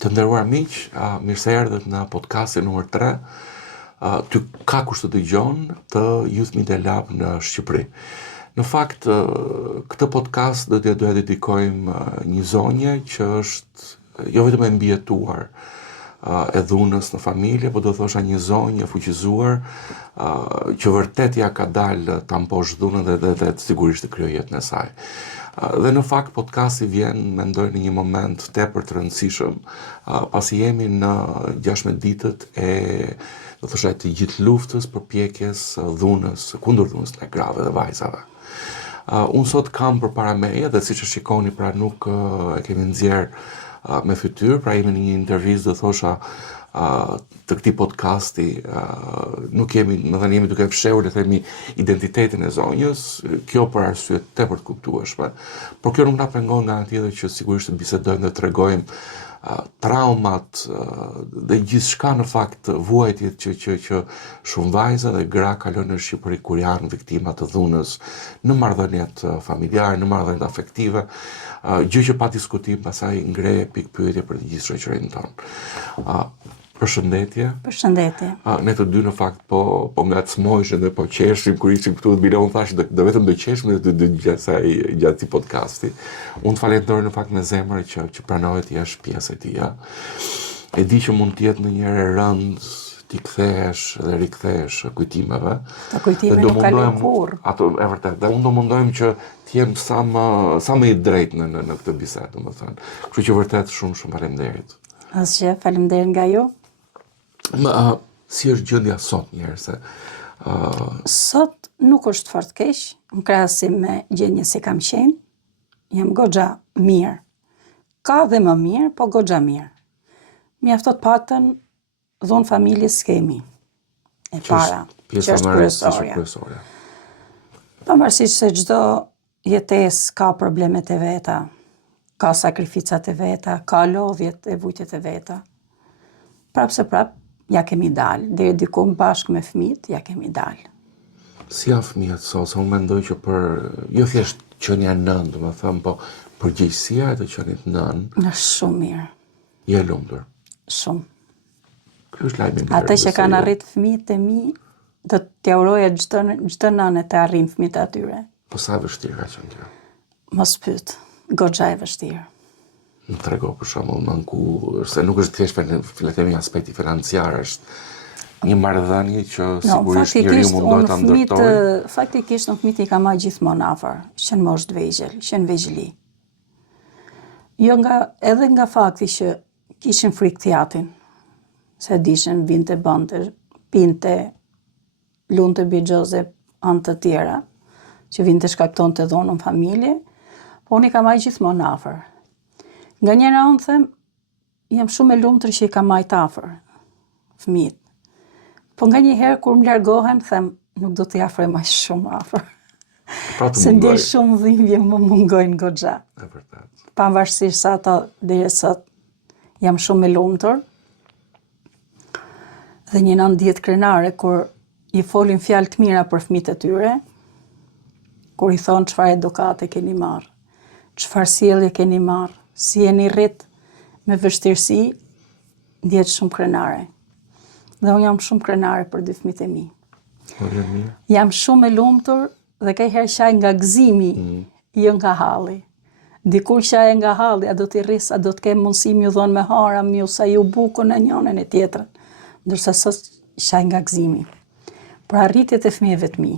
Të nderuar miq, mirë se erdhët në podcastin numër 3. Ty ka kush të dëgjon të Youth Media Lab në Shqipëri. Në fakt, këtë podcast do t'ja dedikojmë një zonje që është jo vetëm e mbijetuar e dhunës në familje, por do thosha një zonjë e fuqizuar që vërtet ja ka dalë ta mposh dhunën dhe sigurisht të krijojë jetën e saj. Dhe në fakt podcasti vjen, mendoj, në një moment tepër të rëndësishëm, pasi jemi në 16 ditët e do thosha të gjithë luftës përpjekjes dhunës, kundër dhunës ndaj grave dhe vajzave. Unë sot kam përpara meje, dhe siç e shikoni, pra nuk e kemi nxjerr me fytyrë, pra jemi në një intervistë, do thosha, të këtij podcasti, nuk jemi, jemi duke fshehur, le themi, identitetin e zonjës, kjo për arsye tepër të kuptueshme. Por kjo nuk na pengon nga ana tjetër që sigurisht të bisedojmë dhe tregojmë traumat dhe gjithçka në fakt vuajtjet që shumë vajza dhe gra kalojnë në Shqipëri kur janë viktima të dhunës në marrëdhëniet familjare, në marrëdhëniet afektive, gjë që pa diskutim pastaj ngre pikë pyetje për të gjithë shoqërinë tonë. Përshëndetje. Përshëndetje. Ne të dy në fakt po ngacmojshim dhe po qeshim kur ishim këtu të bile, unë thash do vetëm do qeshim dhe do gjatë këtij podcasti. Unë të falenderoj në fakt me zemër që pranove të jesh pjesë e tij. E di që mund të jetë ndonjëherë rënd ti kthehesh dhe rikthehesh kujtimeve. Ta kujtimi nuk kalon kurrë. Ato e vërtet. Dhe unë do mundojmë që të jem sa më i drejtë në këtë bisedë, domethënë. Kështu që vërtet shumë faleminderit. Asgjë, faleminderit nga ju. Si është gjendja sot njerëse? Sot nuk është fort keq, në krahasim me gjendjen se kam qenë, jam goxha mirë. Ka dhe më mirë, po goxha mirë. Mjaftot paktën dhunë familjes kemi. E para, që është kryesorja. Pavarësisht se çdo jetesë ka problemet e veta, ka sakrificat e veta, ka lodhjet e vujtjet e veta. Prap ja kemi dalë, deri diku bashkë me fëmijët, ja kemi dalë. Si janë fëmijët sot? Se unë mendoj që jo thjesht qenia nën, domethënë, po përgjegjësia e të qenit nën. Është shumë mirë. Je lumtur. Shumë. Ky është lajmi i mirë. Ata që kanë arrit fëmijët e mi, do t'ja uroja çdo nënë të arrijnë fëmijët e atyre. Po sa vështirë ka qenë kjo? Mos pyet, goxha e vështirë. Më trego për shembull se nuk është thjesht le të themi aspekti financiar, është një marrëdhënie që sigurisht njeriu mundohet ta ndërtojë. Faktikisht unë fëmijët i kam marrë gjithmonë afër, që në moshë të vegjël, që në vegjëli. Edhe nga fakti që kishin frikë të jatin, se dishin vinte bante, pinte, lunte bixhoze anë të tjera, që vinte shkaktonte dhunën familje, po unë i kam marrë gjithmonë afër. Nga njëra unë them, jam shumë e lumtur që i kam marrë afër fëmijët. Po nga një herë kur më largohen, them, nuk do t'i afroj më shumë afër. Se ndjej shumë dhimbje, më mungojnë goxha. E vërtet. Pavarësisht se ata deri sot jam shumë e lumtur. Dhe një nën diet krenare kur i folin fjalë të mira për fëmijët e tyre, kur i thon çfarë edukate keni marrë, çfarë sjellje keni marrë, si jeni rrit me vështirësi, ndjet shumë krenare. Dhe unë jam shumë krenare për dy fëmijët e mi. Jam shumë e lumtur dhe këherë qaj nga gëzimi, jo nga halli. Dikur qaj nga halli, a do t'i rris, a do t'ke mundësi m'ju dhonë me hara, m'ju sa ju bukën e njënën e tjetrën. Ndërsa sot qaj nga gëzimi. Por arritjet e fëmijëve të mi,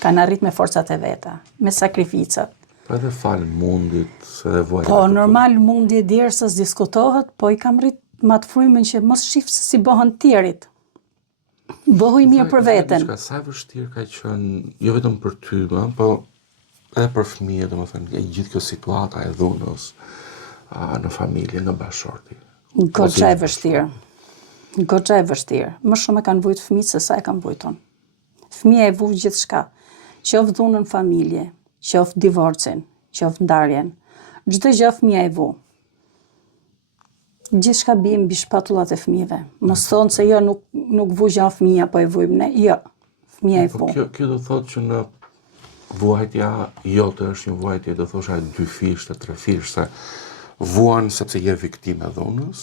kanë arrit me forcat e veta, me sakrificat. Po edhe fal mundit, edhe vuajtjet. Po normal mundi e djersës diskutohet, po i kam rrit ma të frymën që mos shif se si bëhen tjerit. Bëhu i mirë për veten. Sa vështirë ka qenë, jo vetëm për ty, po edhe për fëmijët, domethënë, gjithë kjo situata e dhunës në familje, në bashorti. Goxha e vështirë. Goxha e vështirë. Më shumë e kanë vujt fëmijët se sa e kanë vujt unë. Fëmija e vujt gjithçka. Qoftë dhunën në familje, qoftë divorcin, qoftë ndarjen. Çdo gjë fëmija e vu. Gjithçka bie mbi shpatullat e fëmijëve. Mos thonë se jo nuk vujë fëmija, po e vujmë ne. Jo. Fëmija e vu. Kjo do thotë që në vuajtja jote është një vuajtje, do thosha, 2 fishte, 3 fishte. Vuan sepse je viktime e dhunës?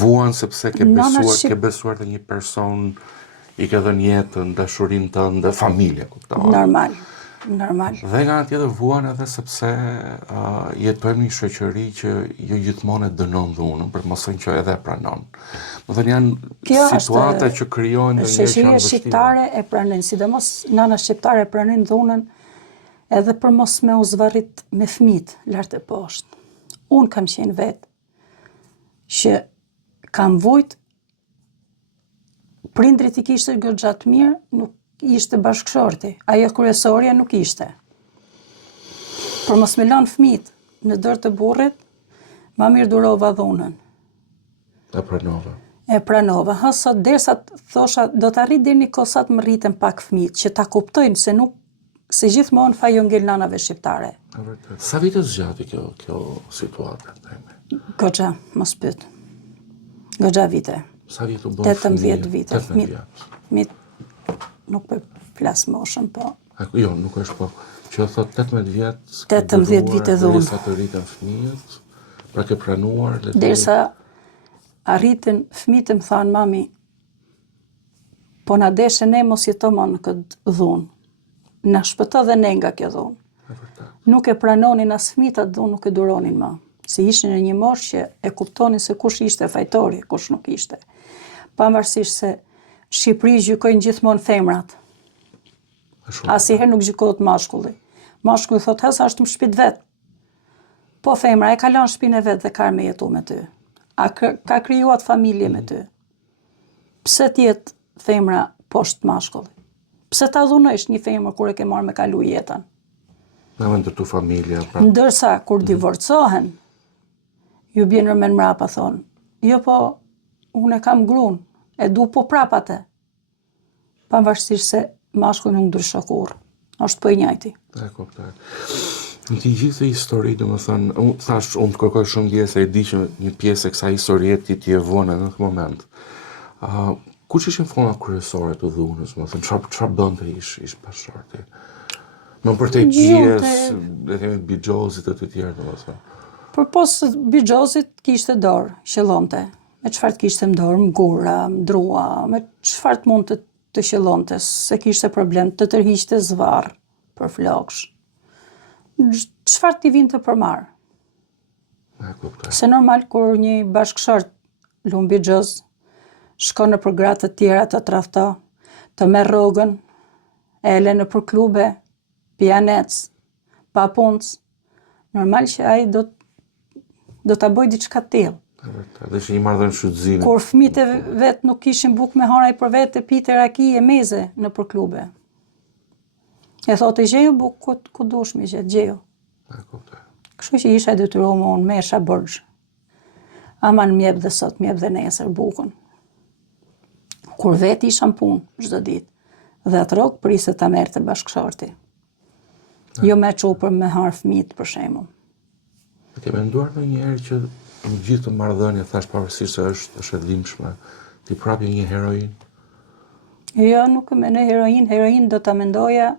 Vuan sepse ke besuar të një person, i ke dhënë jetën, dashurinë tënde, familje, kupton? Normal. Dhe nga ana tjetër vuan edhe sepse jetojmë një shoqëri që jo gjithmonë e dënon dhunën, për të mos thënë që edhe e pranon. Do thënë janë situata që krijohen ndonjëherë që janë shoqëria shqiptare e pranojnë, sidomos nëna shqiptare e pranojnë dhunën edhe për mos me u zvarrit me fëmijët lart e poshtë. Unë kam qenë vetë që kam vujt, prindrit i kishte goxha të mirë, nuk ishte bashkëshorti, ajo kryesorja nuk ishte. Për mos me lënë fëmijët në dorë të burrit, ma mirë durova dhunën. E pranova. Sot derisa thosha do të arrit deri në kohë sa të më rriten pak fëmijët, që ta kuptojnë se gjithmonë fajo ngel nanave shqiptare. Sa vite zgjati kjo situatë? Goxha, mos pyet. Goxha vite. Sa vite u bën? 18 vite. Fëmijët nuk për flas moshën, po. Jo, nuk është po. Që thot 18 vjet. 18 vite dhunë. Derisa të rriten fëmijët, pra ke pranuar. Derisa arritën fëmijët më thanë, mami, po na deshe ne mos jetojmë në këtë dhunë. Na shpëto dhe ne nga kjo dhunë. Nuk e pranonin as fëmijët atë dhunë, nuk e duronin më. Se ishin në një moshë që e kuptonin se kush ishte fajtori, kush nuk ishte. Pavarësisht se Shqipëri gjykojnë gjithmonë femrat. Asnjëherë nuk gjykohet mashkulli. Mashkulli thotë, "Hesa është në shtëpi vet." Po femra e ka lënë shtëpinë e vet dhe ka me jetu me ty. Ka krijuar familje me ty. Pse t'jetë femra poshtë mashkullit? Pse ta dhunojsh një femër kur e ke marrë me kalu jetën? Në vend të tu familja. Ndërsa kur divorcohen, ju bjen rëmen mrapa thonë, jo po, unë e kam grunë, e du po prapate. Pavarësisht se mashkulli nuk ndryshon kurrë. Është po i njëjti. E kuptoj. Në të gjithë histori, domethënë, unë të kërkoj shumë ndjesë se e di që një pjesë e kësaj historie ti e vuan në këtë moment. Kush ishin fonat kryesore të dhunës, domethënë çfarë bënte ish bashkëshorti? Më për të qies, le themi Bixhozit e të tjerë, domethënë. Përpos Bixhozit kishte dorë, qëllonte. Me çfarë kishte në dorë, mgura, mdrua, me çfarë mund të qëllonte, se kishte problem të tërhiqte zvarr për floksh. Çfarë t'i vinte për marr? Se normal kur një bashkëshort lum Bixhoz shkon në për gratë të tjera të tradhto, të merr rrogën, e lë në për klube, pianec, pa punës, normal që ai do ta bëj diçka të tillë. Dhe që një marrëdhënie shfrytëzimi. Kur fëmijët e vet nuk kishin bukë me hara i për vetë, pite raki e meze në për klube. E thotë, gjeju bukë ku dush me gjeju. Kështu që isha detyruar unë me esha bërgjë. Aman mjep dhe sot, mjep dhe nesër bukën. Kur vetë isha në punë, çdo ditë, dhe atë rrogë prisë ta merrte bashkëshorti. Jo me çu për me harë fëmijët për shembull. Ke menduar ndonjëherë që në gjithë të marrëdhënie thash pavarësisht se është e dhimbshme, ti prapë një heroin? Jo, nuk e mendoj heroin do ta mendoja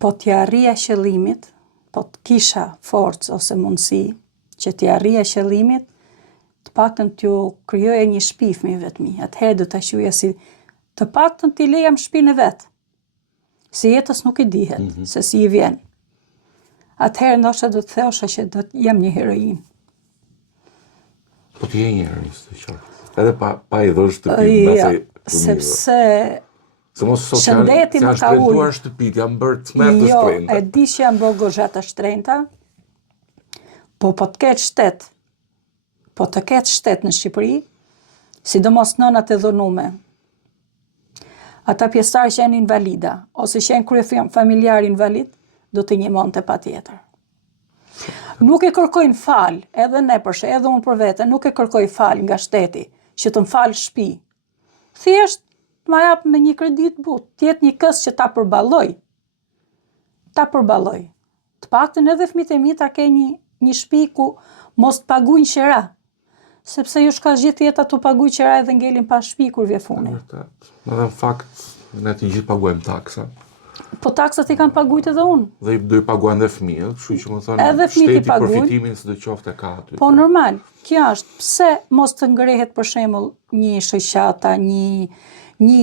po t'ja arrija qëllimit, po të kisha forcë ose mundësi që t'ja arrija qëllimit, të paktën t'ju krijoja një shtëpi fëmijëve të mi. Atëherë do ta quaja si të paktën t'i leja në shtëpinë e vet. Si jetës nuk i dihet se si i vjen. Atëherë ndoshta do të thosha që do të jem një heroin. Po ti je një heroinist të qartë. Edhe pa i dhënë shtëpi mbasi. Sepse shëndeti më ka ujë. Shtëpit, jam bërë të smerë të shtrenjta. Jo, e di që jam bërë goxha të shtrenjta, po të ketë shtet në Shqipëri, sidomos nënat e dhunume, ata pjesëtarë që janë invalida, ose që janë krye familjar invalid, do të njëmonte patjetër. Nuk e kërkojnë fal, edhe ne përshë, edhe unë për vete, nuk e kërkoj fal nga shteti, që të më falë shtëpi. Thjesht, ma jap me një kredit but, tjetë një kës që ta përballoj. Të paktën edhe fëmijët e mi ta ke një shtëpi ku mos të paguajnë qira. Sepse ju shka gjithë jeta të paguajnë qira edhe ngelin pa shtëpi kur vje funi. Edhe në fakt, ne të gjithë paguajmë taksa. Po taksat I kam paguajt edhe unë. Dhe do I paguajnë dhe fëmijët, kështu që më thonë Edhe fëmijët I shteti paguajnë. përfitimin së do qofte ka aty. Po normal, kjo është, pse mos të ngrehet për shembull një shoqata, një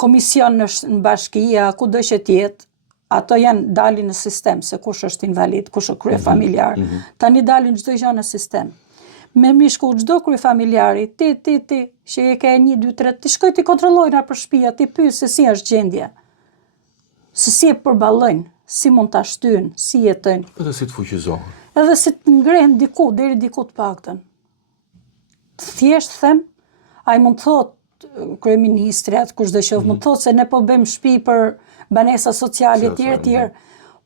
komision në bashkia, kudo që tjetë, ato janë dalin në sistem, se kush është invalid, kush është kryefamiljar. Tani dalin çdo gjë në sistem. Me mi shku çdo kryefamiljari, ti, që e ke 1, 2, 3, ti shkoj ti kontrollojnë për shtëpia, ti pyet se si është gjendja. Se si e përballojnë, si mund ta shtyjnë, si jetojnë. Edhe si të fuqizohen. Edhe si të ngrehen diku, deri diku të paktën. Thjesht them, ai mund të thotë kryeministri atë kushdo qoftë, mund të thotë se ne po bëjmë shtëpi për banesa sociale tjerë,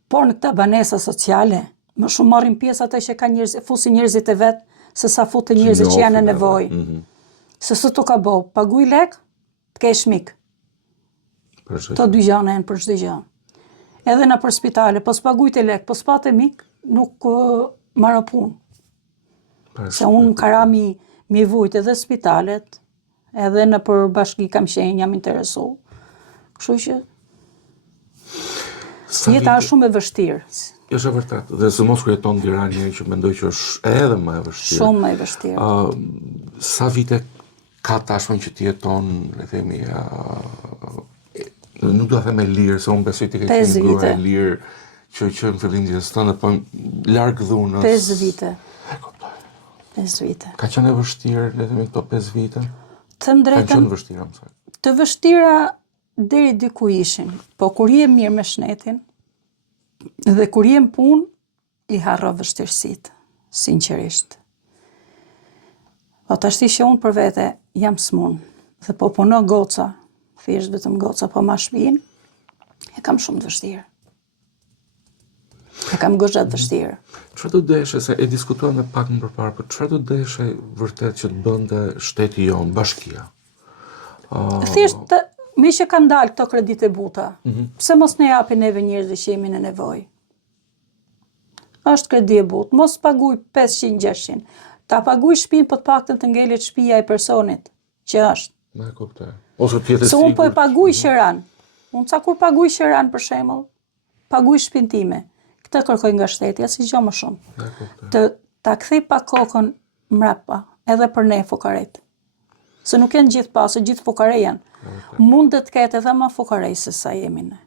por në këta banesa sociale, më shumë marrin pjesë ato që kanë njerëz, fusin njerëzit e vet, se sa futen njerëzit që janë në nevojë. Se së të ka bo, paguj lek, të kesh mik. Të dy gjana janë për çdo gjë. Edhe në për spitale, po s'pagujt e lek, po s'pate mik, nuk marrë punë. Se unë kara mi vujt edhe spitalet, edhe në për bashki kam qenë, jam interesu. Kështu që jeta është shumë e vështirë. Është e vërtet, dhe së mos kur jeton në Tiranë njëri që mendoj që është edhe më e vështirë. Shumë më e vështirë. Sa vite ka tashmë që ti jeton, le themi, nuk do të them e lirë, se unë besoj ti ke qenë grua e lirë që në fillim ditës tënde, po larg dhunës. 5 vite. E kuptoj. 5 vite. Ka qenë e vështirë, le themi, këto 5 vite? Të drejtën. Ka qenë vështira, më thënë. Të vështira deri diku ishin, po kur je mirë me shnetin, dhe kur jem punë, I harro vështirësitë, sinqerisht. Po tashti që unë për vete jam smun, dhe po puno goca, thjesht vetëm goca, po ma shpinë, e kam shumë të vështirë. E kam gojat vështirë. Çfarë do deshe, se e diskutuam edhe pak më përpara, por çfarë do deshe vërtet që të bënte shteti jonë, bashkia? Thjesht, mi që kanë dalë këto kredite buta, pse mos ne japin neve njerëzve që jemi në nevojë? Është kredi e butë, mos paguj 500-600. Ta paguj shtëpinë, po të paktën të ngelet shtëpia e personit që është. Me kuptoj. Ose tjetë se unë po e paguj qëran. Unë ca kur paguj qëran për shembull, paguj shtëpinë time. Këtë kërkoj nga shteti, asnjë gjë më shumë. Ta kthej pa kokën mrapa, edhe për ne fukaret. Se nuk janë gjithë pasë, gjithë fukare janë. Mund të ketë edhe më fukarej se sa jemi ne.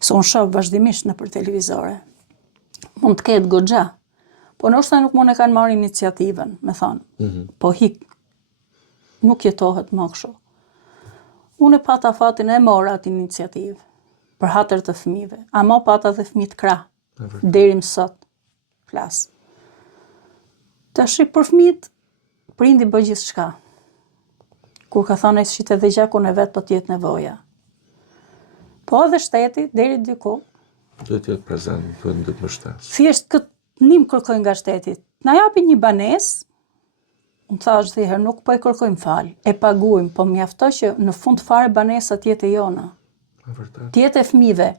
Se unë shoh vazhdimisht nëpër televizore. Mund të ketë goxha, po ndoshta nuk mund e kanë marrë iniciativën, me thonë. Po hik, nuk jetohet më kështu. Unë e pata fatin e mora atë iniciativë, për hatër të fëmijëve, ama pata dhe fëmijë të krah, deri më sot, flas. Tash për fëmijët, prindi bë gjithçka. Kur ka thënë ai shite dhe gjakun e vet po të jetë nevoja. Po edhe shteti deri diku do të jetë prezant, do të mbështes. Thjesht këtë nim kërkoj nga shteti. Na japi një banesë. Unë thash dhe herë, nuk po e kërkojmë fal, e paguajmë, po mjafto që në fund fare banesa të jetë e jona. Të jetë e fëmijëve,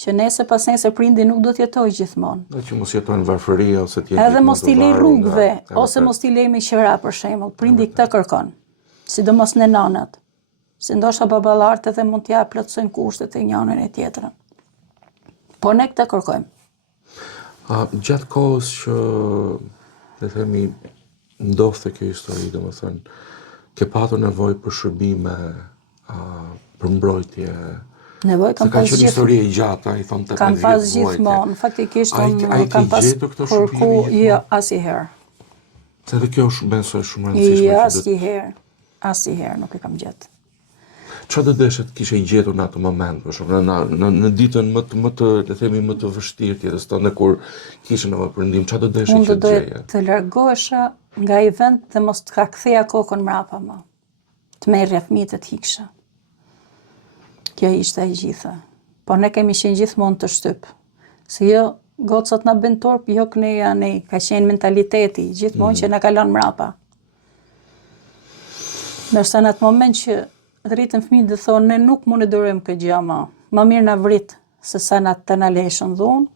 që nese pas nese prindi nuk do të jetojë gjithmonë. Dhe që mos jetojnë në varfëri ose të jetë edhe mos t'i lej rrugëve, ose mos t'i lej me qira për shembull. Prindi këtë kërkon. Sidomos në nanat. Se ndoshta baballarët edhe mund t'ja plotësojnë kushtet e njërin e tjetrën. Po ne këtë kërkojmë. Gjatë kohës që, le themi, ndodhte kjo histori, domethënë, ke patur nevojë për shërbime, për mbrojtje. Nevojë kam pas gjithmonë. Ka qenë histori e gjatë, I thon 18 vjet. Kam pas gjithmonë, faktikisht unë kam pas kërku, jo asnjëherë. Se edhe kjo është besoj shumë rëndësishme. Jo asnjëherë nuk e kam gjetë. Çfarë do deshe të kishe gjetur në atë moment, për shembull, në ditën më të, le themi, më të vështirë tjetës tonë kur kishe nevojë për ndihmë, çfarë do deshe që të gjeje? Unë do të largohesha nga ai vend dhe mos të ka ktheja kokën mrapa më. Të merrja fëmijët e të hiksha. Kjo ishte e gjitha. Po ne kemi qenë gjithmonë të shtyp. Se jo gocat na bën torp, jo këneja ne, ka qenë mentaliteti gjithmonë që na kalon mrapa. Ndërsa në atë moment që rritën fëmijët dhe thonë, ne nuk mund e durojmë këtë gjë ma mirë na vrit se sa të na leshën dhunë.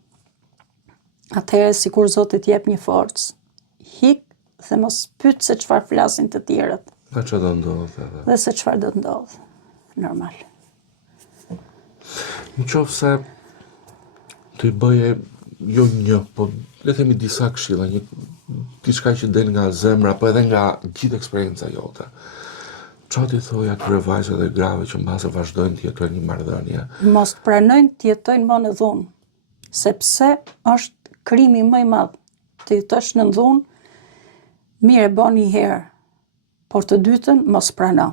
Atëherë sikur Zoti t'jep një forcë, hik dhe mos pyet se çfarë flasin të tjerët. Dhe çfarë do ndodhë edhe. Dhe se çfarë do të ndodhë. Normal. Në qoftë se të i bëje jo një, po le themi disa këshilla, diçka që del nga zemra, apo edhe nga gjithë eksperjenca jote. Çfarë ti thoj atyre vajzave dhe grave që mbase vazhdojnë të jetojnë një marrëdhënie? Mos pranojnë të jetojnë më në dhunë, sepse është krimi më i madh. Të jetosh në dhunë, mirë bën një herë, por të dytën mos prano.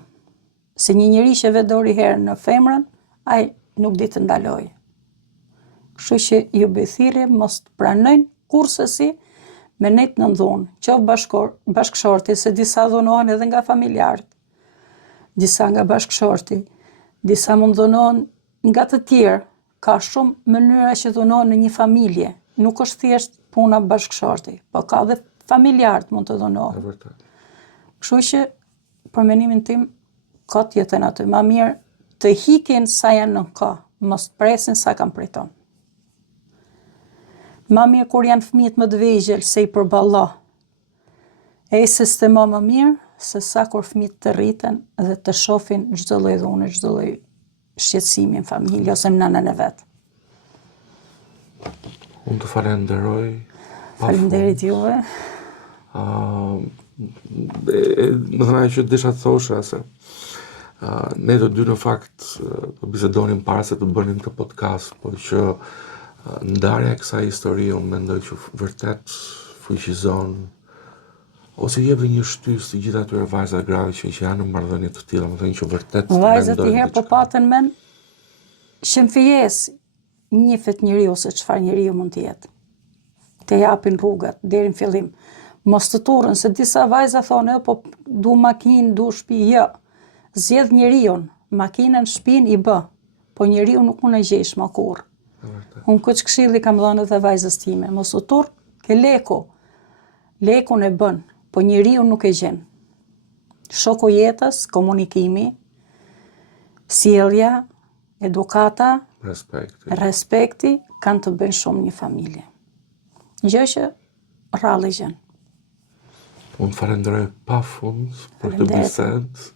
Se një njeri që vedori herë në femrën, ai nuk di të ndalojë. Kështu që ju bëj thirrje mos pranojnë kurrësi me net në dhunë, qoftë bashkëshorti, se disa dhunohen edhe nga familjarët, disa nga bashkëshorti, disa mund dhunohen nga të tjerë, ka shumë mënyra që dhunohen në një familje, nuk është thjesht puna bashkëshorti, po ka dhe familjarët mund të dhunohen. E vërtet. Kështu që, për mendimin tim, ka të jetën aty, ma mirë të hikin sa janë në kohë, mos presin sa kanë priton. Ma mirë kur janë fëmijët më të vegjël se i përballa. E sistema më mirë se sa kur fëmijët të rriten dhe të shohin çdo lloj dhune, çdo lloj shqetësimi në familje ose në nënën e vet. Unë të falenderoj. Faleminderit juve. Më thënë që desha të thosha se ne të dy në fakt po bisedonim para se të bënim këtë podcast, po që ndarja e kësaj historie unë mendoj që vërtet fuqizon ose jep dhe një shtys të gjitha atyre vajza grave që janë në marrëdhënie të tilla, më thënë që vërtet vajzat i herë po patën men që në fijes njihet njeriu se çfarë njeriu mund të jetë. Të japin rrugat deri në fillim. Mos të turrën se disa vajza thonë, po du makinë, du shtëpi, jo. Zgjedh njeriu, makinën, shtëpinë i bë, po njeriu nuk mund të gjesh më kurrë. Unë këtë këshilli kam dhënë edhe vajzës time, mos u turr, ke leku. Lekun e bën, po njeriu nuk e gjen. Shoku jetës, komunikimi, sjellja, edukata, respekti kanë të bëjnë shumë një familje. Gjë që rrallë gjen. Unë falenderoj pafund për këtë bisedë.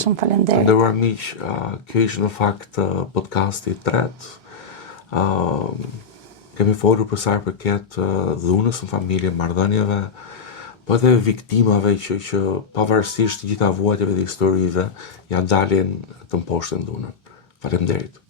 Shumë falenderoj. Të nderuar miq, kjo ishte në fakt podcasti i tretë. Kemi folur për sa i përket dhunës në familje, marrëdhënieve, po edhe viktimave që pavarësisht gjitha vuajtjeve dhe historive ja dalin të mposhtën dhunën. Faleminderit.